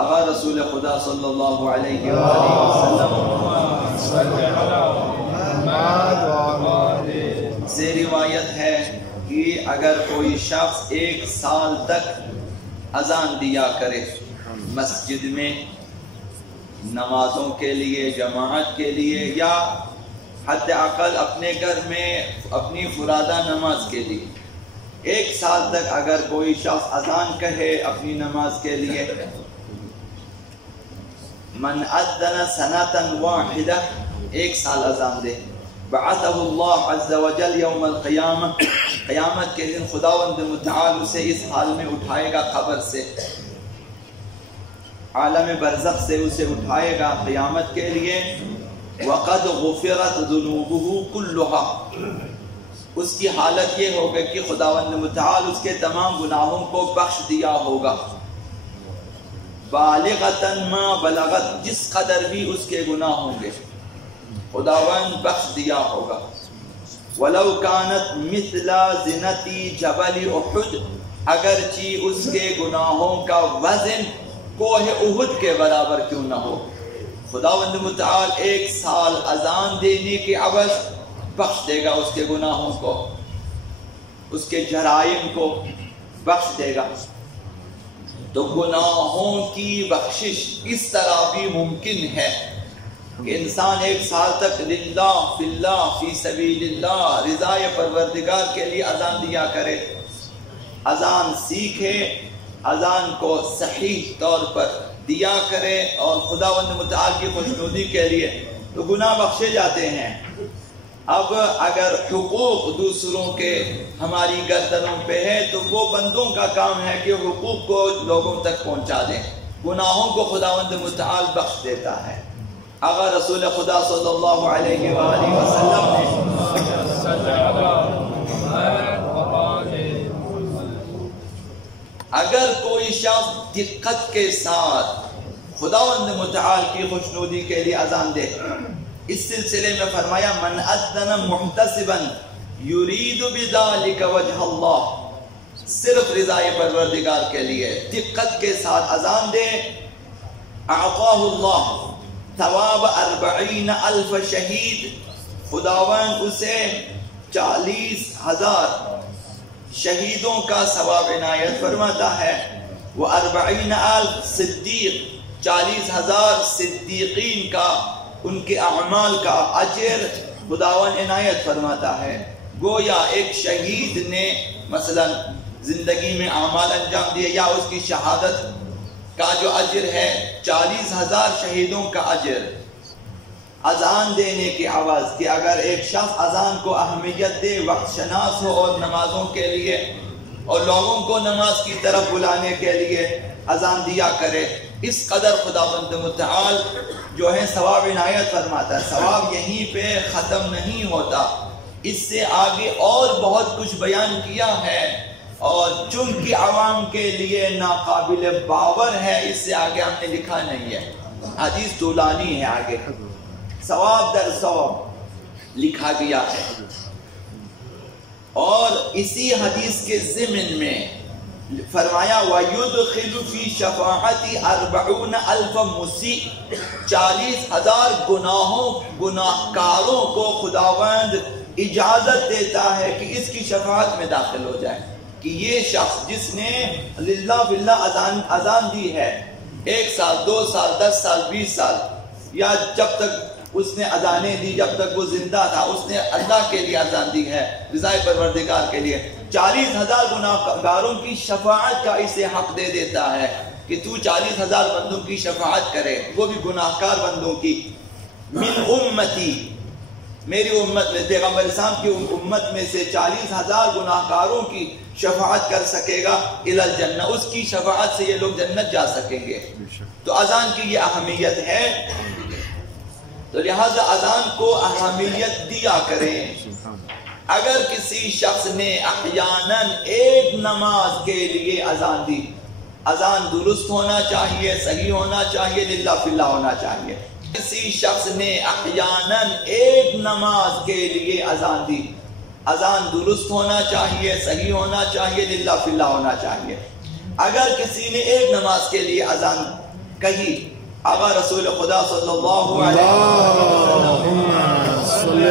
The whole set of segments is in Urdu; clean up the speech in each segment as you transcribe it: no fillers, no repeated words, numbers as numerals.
آقا رسول خدا صلی اللہ علیہ وآلہ وسلم سے روایت ہے کہ اگر کوئی شخص 1 سال تک اذان دیا کرے مسجد میں نمازوں کے لیے، جماعت کے لیے، یا حد اقل اپنے گھر میں اپنی فرادہ نماز کے لیے 1 سال تک اگر کوئی شخص اذان کہے اپنی نماز کے لیے، من اذن سنة واحدہ 1 سال اذان دے، بعثہ اللہ عز وجل یوم القیامہ، قیامت کے دن خداوند متعال اسے اس حال میں اٹھائے گا، قبر سے، عالم برزخ سے اسے اٹھائے گا قیامت کے لیے، وقد غفرت ذنوبہ کلھا، اس کی حالت یہ ہوگا کہ خداوند متعال اس کے تمام گناہوں کو بخش دیا ہوگا، بالغتاً ما بلغت، جس قدر بھی اس کے گناہ ہوں گے خداوند بخش دیا ہوگا، ولو کانت مثل زنۃ جبل احد، اگرچہ اس کے گناہوں کا وزن کوہ احد کے برابر کیوں نہ ہو، خداوند متعال 1 سال اذان دینے کے عوض بخش دے گا اس کے گناہوں کو، اس کے جرائم کو بخش دے گا۔ تو گناہوں کی بخشش اس طرح بھی ممکن ہے کہ انسان 1 سال تک للہ فی اللہ فی سبیل اللہ رضائے پروردگار کے لیے اذان دیا کرے، اذان سیکھے، اذان کو صحیح طور پر دیا کرے اور خداوند متعال کی خوشنودی کے لیے، تو گناہ بخشے جاتے ہیں۔ اب اگر حقوق دوسروں کے ہماری گردنوں پہ ہے تو وہ بندوں کا کام ہے کہ حقوق کو لوگوں تک پہنچا دیں، گناہوں کو خداوند متعال بخش دیتا ہے۔ آقا رسول خدا صلی اللہ علیہ وآلہ وسلم نے اگر کوئی شخص دقت کے ساتھ خداوند متعال کی خوشنودی کے لیے اذان دے، اس سلسلے میں فرمایا من اذن محتسبا یرید بذلک وجہ اللہ، صرف رضائے پروردگار کے لیے دقت کے ساتھ اذان دے، اعطاہ اللہ ثواب 40,000 شہید، خداوند اسے 40,000 شہیدوں کا ثواب عنایت فرماتا ہے، و40,000 صدیق، 40,000 صدیقین کا ان کے اعمال کا اجر خداوند عنایت فرماتا ہے۔ گویا ایک شہید نے مثلا زندگی میں اعمال انجام دیے یا اس کی شہادت کا جو اجر ہے 40,000 شہیدوں کا اجر، اذان دینے کی آواز کہ اگر ایک شخص اذان کو اہمیت دے، وقت شناس ہو اور نمازوں کے لیے اور لوگوں کو نماز کی طرف بلانے کے لیے اذان دیا کرے، اس قدر خداوند متعال جو ہے ثواب عنایت فرماتا ہے۔ ثواب یہیں پہ ختم نہیں ہوتا، اس سے آگے اور بہت کچھ بیان کیا ہے، اور چونکہ عوام کے لیے ناقابل باور ہے اس سے آگے ہم نے لکھا نہیں ہے، حدیث طولانی ہے، آگے ثواب در ثواب لکھا گیا ہے۔ اور اسی حدیث کے ضمن میں فرمایا وَيُدْخِلُ فِي شَفَاعَةِ 40,000 مُسِیء، 40,000 گناہکاروں کو خداوند اجازت دیتا ہے کہ اس کی شفاعت میں داخل ہو جائے، کہ یہ شخص جس نے للہ باللہ اذان دی ہے 1 سال 2 سال 10 سال 20 سال یا جب تک اس نے اذانیں دی، جب تک وہ زندہ تھا اس نے اللہ کے لیے اذان دی ہے، رضائے پروردگار کے لیے، 40,000 گناہگاروں کی شفاعت کا اسے حق دے دیتا ہے کہ تو 40,000 بندوں کی شفاعت کرے، وہ بھی گناہگار بندوں کی، من امتی، میری امت میں، پیغمبر اسلام کی امت میں سے 40,000 گناہگاروں کی شفاعت کر سکے گا الی الجنہ، اس کی شفاعت سے یہ لوگ جنت جا سکیں گے۔ تو اذان کی یہ اہمیت ہے، تو لہذا اذان کو اہمیت دیا کریں۔ اگر کسی شخص نے احیاناً ایک نماز کے لیے اذان دی، اذان درست ہونا چاہیے، صحیح ہونا چاہیے، للہ فی اللہ ہونا چاہیے۔ کسی شخص نے احیاناً ایک نماز کے لیے اذان دی، اذان درست ہونا چاہیے، صحیح ہونا چاہیے، للہ فی اللہ ہونا چاہیے۔ اگر کسی نے ایک نماز کے لیے اذان کہی آقا رسول خدا صلی اللہ علیہ وسلم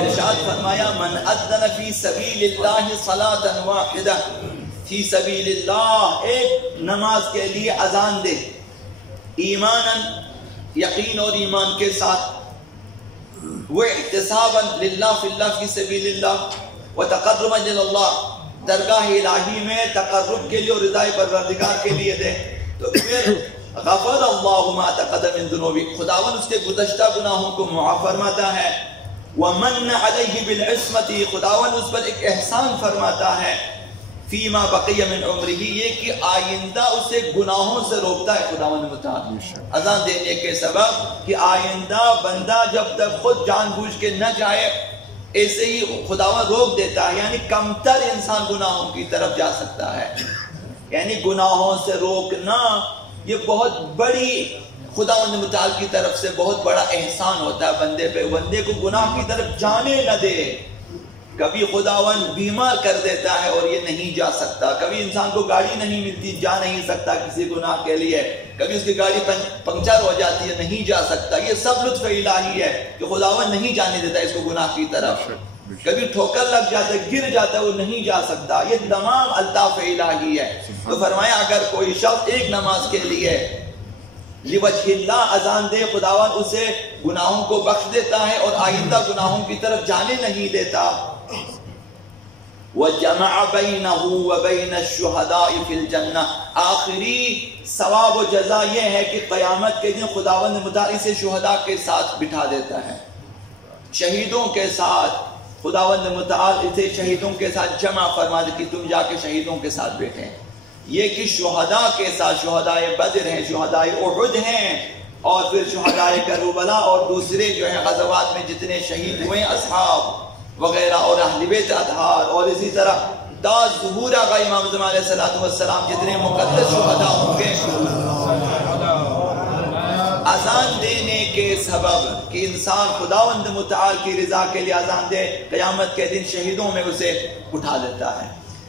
ارشاد فرمایا من اذن فی سبیل اللہ صلاة واحدہ، فی سبیل اللہ ایک نماز کے لیے اذان دے، ایمانا یقین اور ایمان کے ساتھ، واحتسابا للہ فی اللہ فی سبیل اللہ، وتقربا الی اللہ درگاہ الہی میں تقرب کے لیے اور رضا پروردگار کے لیے دے، تو پھر غفر اللہ ما تقدم من ذنوبہ، خداوند اس کے گزشتہ گناہوں کو معاف فرماتا ہے، ومن علیہ بالعصمۃ، خداوند اس پر ایک احسان فرماتا ہے، فیما بقی من عمرہ، یہ کہ آئندہ اسے گناہوں سے روکتا ہے خداوند متعال اذان دینے کے سبب، کہ آئندہ بندہ جب تک خود جان بوجھ کے نہ جائے ایسے ہی خداوند روک دیتا ہے، یعنی کمتر انسان گناہوں کی طرف جا سکتا ہے، یعنی گناہوں سے روکنا یہ بہت بڑی خداوند متعال کی طرف سے بہت بڑا احسان ہوتا ہے بندے پہ، بندے کو گناہ کی طرف جانے نہ دے۔ کبھی خداوند بیمار کر دیتا ہے اور یہ نہیں جا سکتا، کبھی انسان کو گاڑی نہیں ملتی، جا نہیں سکتا کسی گناہ کے لیے، کبھی اس کی گاڑی پنکچر ہو جاتی ہے نہیں جا سکتا، یہ سب لطف الہی ہے کہ خداوند نہیں جانے دیتا اس کو گناہ کی طرف، کبھی ٹھوکر لگ جاتا ہے گر جاتا ہے وہ نہیں جا سکتا، یہ تمام الطاف الہی ہے۔ تو فرمایا اگر کوئی شخص ایک نماز کے لیے لوجہ اللہ اذان دے، خداوند اسے گناہوں کو بخش دیتا ہے اور آئندہ گناہوں کی طرف جانے نہیں دیتا۔ وَجَمَعَ بَيْنَهُ وَبَيْنَ الشُّهَدَاءِ فِي الْجَنَّةِ، آخری ثواب و جزا یہ ہے کہ قیامت کے دن خداوند متعال اسے شہداء کے ساتھ بٹھا دیتا ہے، شہیدوں کے ساتھ خداوند متعال اسے شہیدوں کے ساتھ جمع فرما دے کہ تم جا کے شہیدوں کے ساتھ بیٹھیں، یہ کہ شہداء کے ساتھ، شہداء بدر ہیں، شہداء احد ہیں، اور پھر شہداء کربلا اور دوسرے جو ہیں غزوات میں جتنے شہید ہوئے اصحاب وغیرہ اور اہل بیت اطہار، اور اسی طرح تا ظہور آقا امام زمان علیہ السلام جتنے مقدس شہداء ہوں گے، اذان دینے کے سبب کہ انسان خداوند متعال کی رضا کے لیے اذان دے، قیامت کے دن شہیدوں میں اسے اٹھا دیتا ہے۔